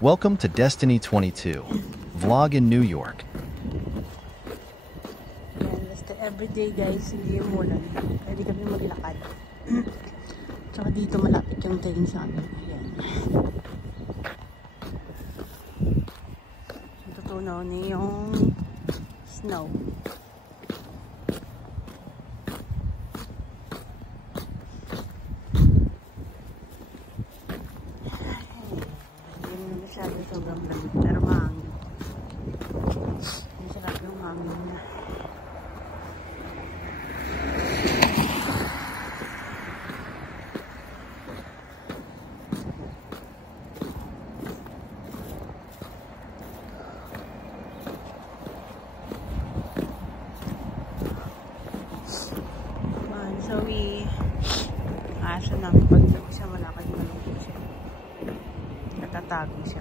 Welcome to Destiny 22, vlog in New York. Yan, basta everyday guys, hindi yung mulan. Pwede kami maglakad. Tsaka dito malapit yung train sa amin. Yan. Tutunaw na yung snow. Sobrang lamig, pero mahangin. Ang sarap yung hangin na. Sorry. Aso namin pag siya malakad malungkot siya. Natatago siya.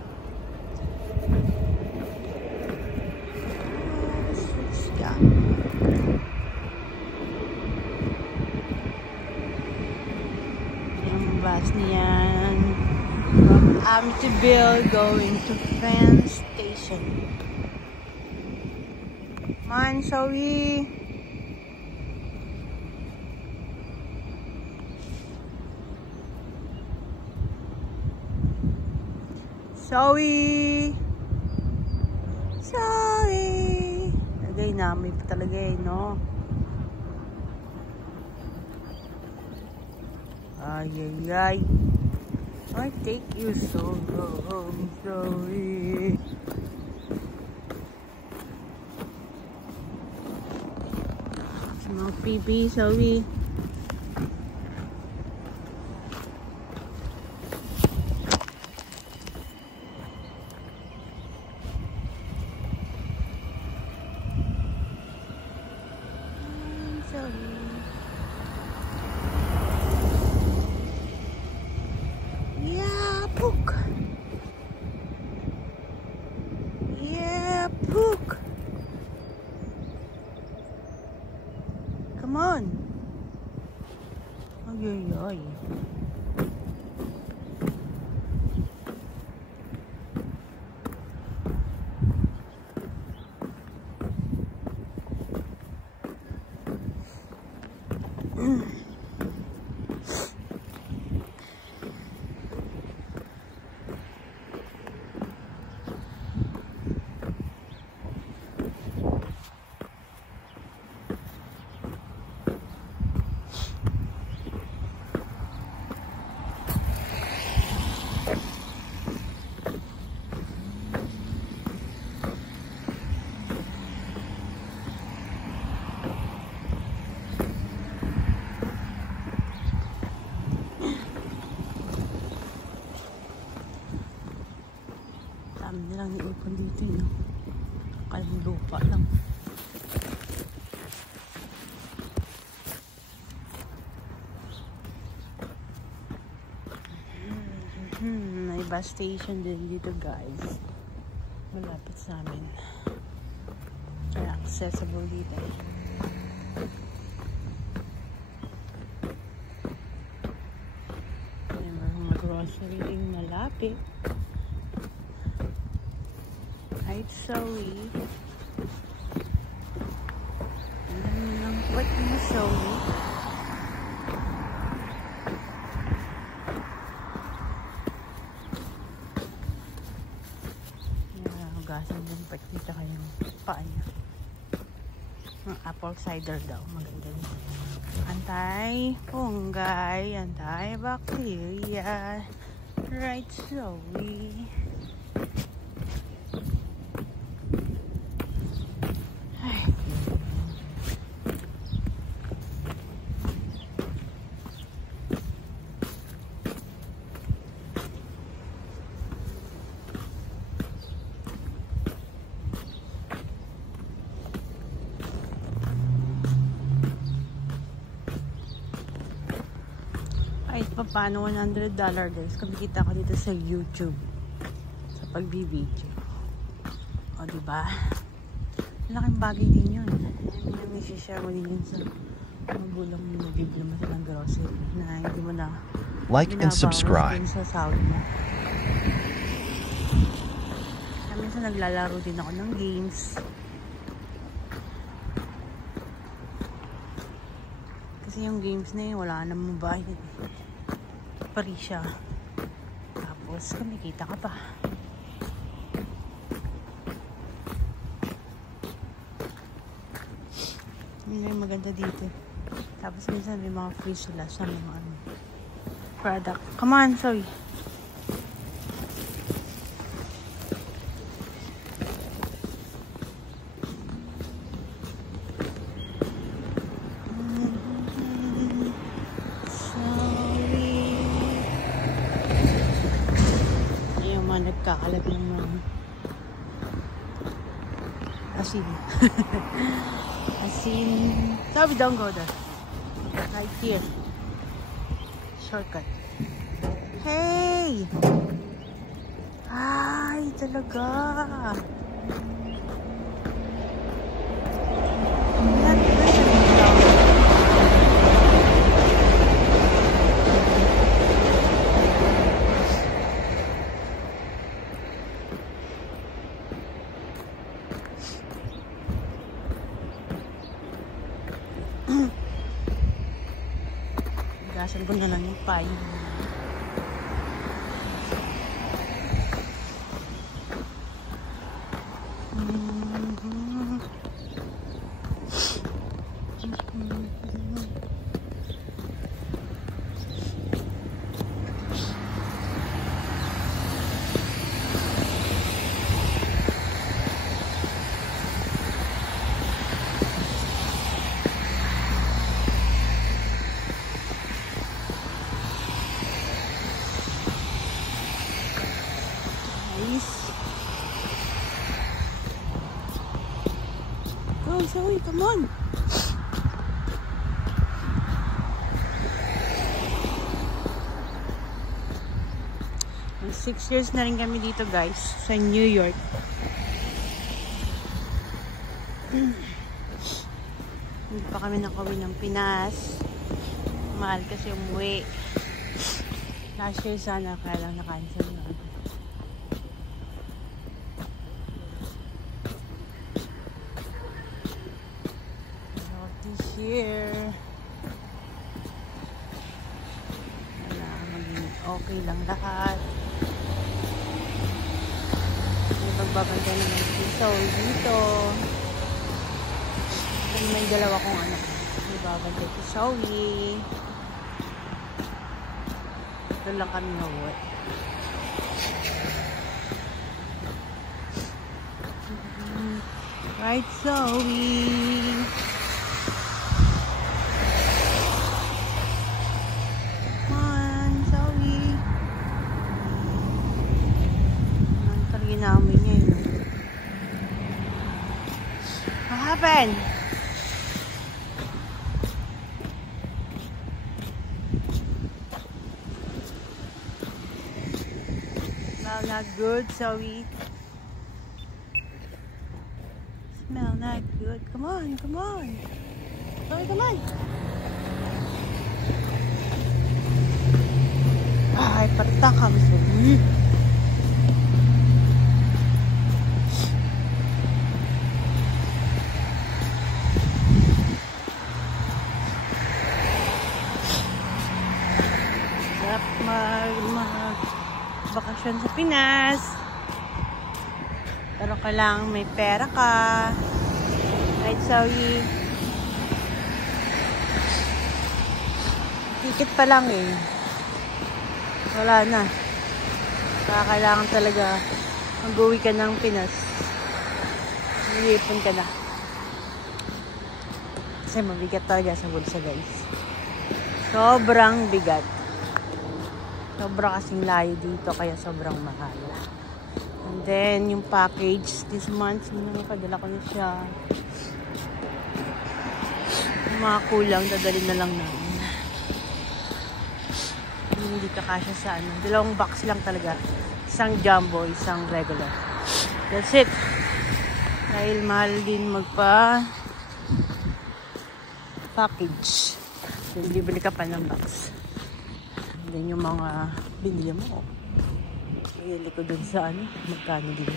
Yung bus niyan from Amityville going to Penn Station. Man, sorry. Sorry. Sorry. Lagay namin pa talaga eh, no? Ay, ay, ay. I take you so long. Sorry. Small pee-pee, sorry. Look. Come on. Ay, ay, ay. Dami nilang iipon dito yun. Kalang lupa lang. May bus station din dito guys. Malapit sa amin. Kaya accessible dito. May mga grocery ring malapit. Right, Zoe. Ang dami ng what mo, Zoe. Hugasan yung pet nito kayong paa niya. Apple cider daw. Maganda din. Anti-fungi, anti-bacteria. Right, Zoe. Kahit pa paano $100 guys, kumikita ko dito sa YouTube sa pagbibideo. O diba? Malaking bagay din yun. May share mo din yun sa magulang mo, nag-bibili mo sa ng grocery na hindi mo na like and subscribe. sa sahod mo. minsan naglalaro din ako ng games. Kasi yung games na yun, wala namang bayad. Pari siya. Tapos, kumikita ka pa. Yun yung maganda dito. Tapos, minsan may mga free sila sa mga product. Come on, sorry. Nagkakalat ng mga asin. Asin. Sabi, don't go there. Right here. Shortcut. Hey! Ay, talaga. Gasan ko na lang yung pie. Go, Zoe, come on. May 6 years na rin kami dito, guys, sa New York. Hindi pa kami nakauwi ng Pinas. Mahal kasi umuwi. Last year sana, kaya lang na-cancel na. Here. Wala, maging okay lang lahat. May pagbabantay naman si Zoe dito. Kasi may dalawa kong anak. May babantay si Zoe. Ito lang kami na-uwi. Right, Zoe? Namin niya yun. What happened? Smell not good, Zoe. Smell not good. Come on, come on. Zoe, come on. Ay, parta ka, Zoe. Bakasyon sa Pinas, pero kailangan may pera ka, right, Zoe? Ticket pa lang eh, wala na. Kaya kailangan talaga mag-uwi ka ng Pinas, iipon ka na, kasi mabigat talaga sa bulsa, guys. Sobrang bigat. Sobra kasing layo dito, kaya sobrang mahal. And then, yung package this month, padala ko na siya. Yung mga kulang, dadali na lang namin. Hindi kakasya sa ano. 2 box lang talaga. Isang jumbo, isang regular. That's it. Dahil mahal din magpa package. Then, bibili ka pa ng box. Then yung mga binili mo, binili ko dun sa ano, magkano din.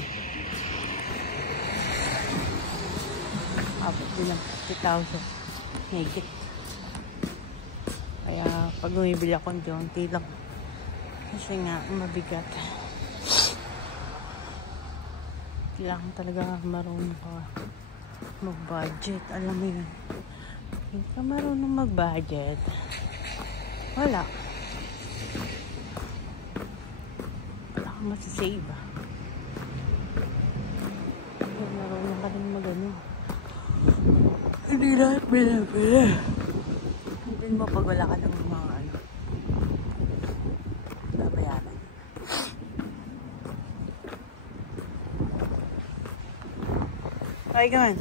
abot din ng 50,000. Higit. Kaya pag bumibili ako ng unti lang. Kasi nga, mabigat. Kailangan talaga marunong ka mag-budget. Alam mo yun. Hindi ka marunong mag-budget. Wala. Wala kang masasave. Marunong ka rin mag-ano. Hindi lahat binabili. Hindi mo pag wala ka ng mga ano. Babayaran. Okay, come on.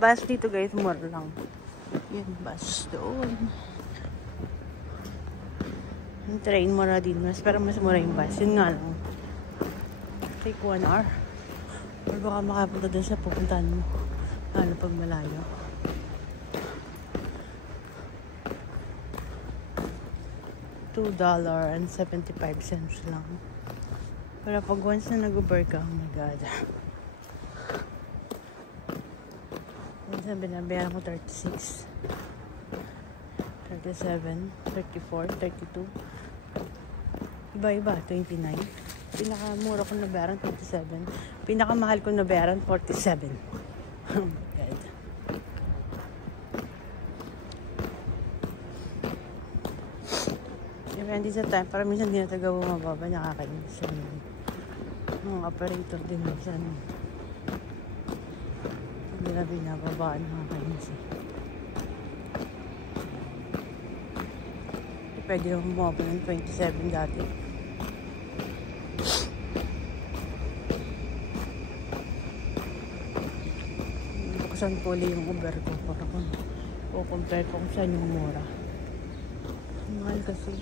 Bus dito guys, mura lang. Yun, bus doon. Yung train mura din. Pero mas mura yung bus. Yun nga lang. Take 1 hour. Or baka makapunta doon sa pupuntahan mo. Lalo pag malayo. $2.75 lang. Pero pag once na nag-Uber ka, oh my God. Minsan binabayaran ko 36, 37, 34, 32. Iba-iba, 29. Pinakamura ko nabayaran 27. Pinakamahal ko nabayaran 47. Oh my God. Depende sa time. Para minsan di na talaga bumababa. Nakakainis. Mga operator din minsan. Hindi na binababaan. Nakakainis. Pwede lang bumaba ng 27 dati. Buksan ko ulit yung Uber ko para kung compare ko kung saan yung mura. Mahal kasi.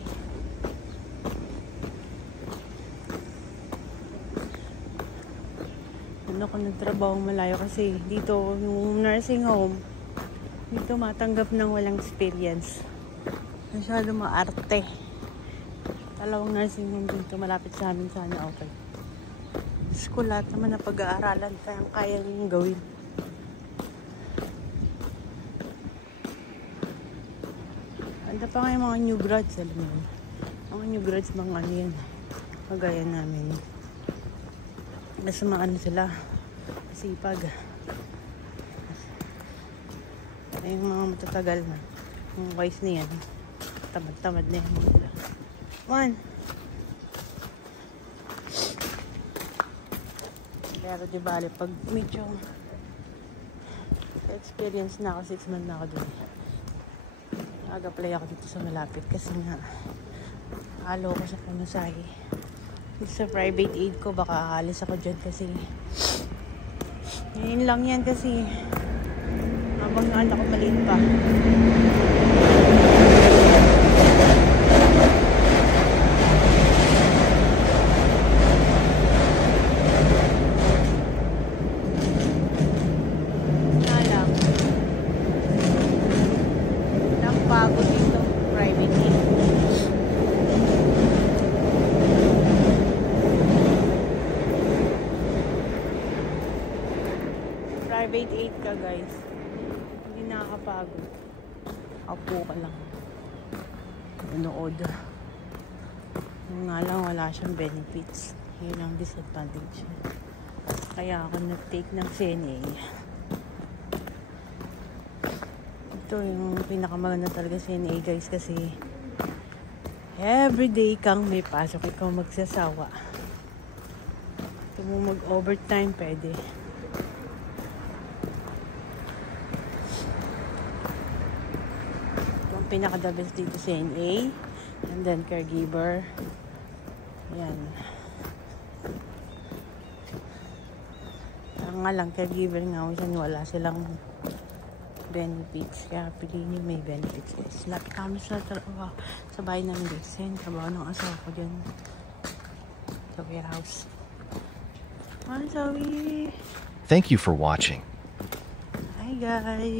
Ano ko nagtrabaho malayo kasi dito yung nursing home dito matanggap ng walang experience. Masyado maarte. Dalawang nursing home dito malapit sa amin, sana okay. School lahat naman na pag-aaralan kaya niyong gawin. Anda pa nga yung mga new grads, alam mo yun. Mga new grads, mga ano yan. Magaya namin. Basta mga ano sila. Sipag. Ay, yung mga matatagal na. Yung boys na yan. Tamad-tamad na yan. One. Pero di bale, pag medyo experience na ako, 6 months na ako doon. Nag-apply ako dito sa malapit kasi nga halo ko sa pamasahe. Sa private aid ko, baka alis ako dyan kasi yun lang yan kasi habang yung anak ko maliit pa. Private 8 ka guys, hindi nakakapagod. Apo ka lang manood. Nga lang wala siyang benefits, yun ang disadvantage. Kaya ako nag-take ng CNA. Ito yung pinakamaganda talaga CNA guys kasi everyday kang may pasok, ikaw magsasawa. Ito mo mag-overtime pwede. Pinaka-the best dito CNA and then caregiver. Yan. Ang nga lang, caregiver nga, minsan wala silang benefits. Kaya piliin yung may benefits guys. Lapit kami sa bahay namin guys. Yan, trabaho ng asawa ko dyan. Sa warehouse. Hi Zoe! Thank you for watching. Hi guys!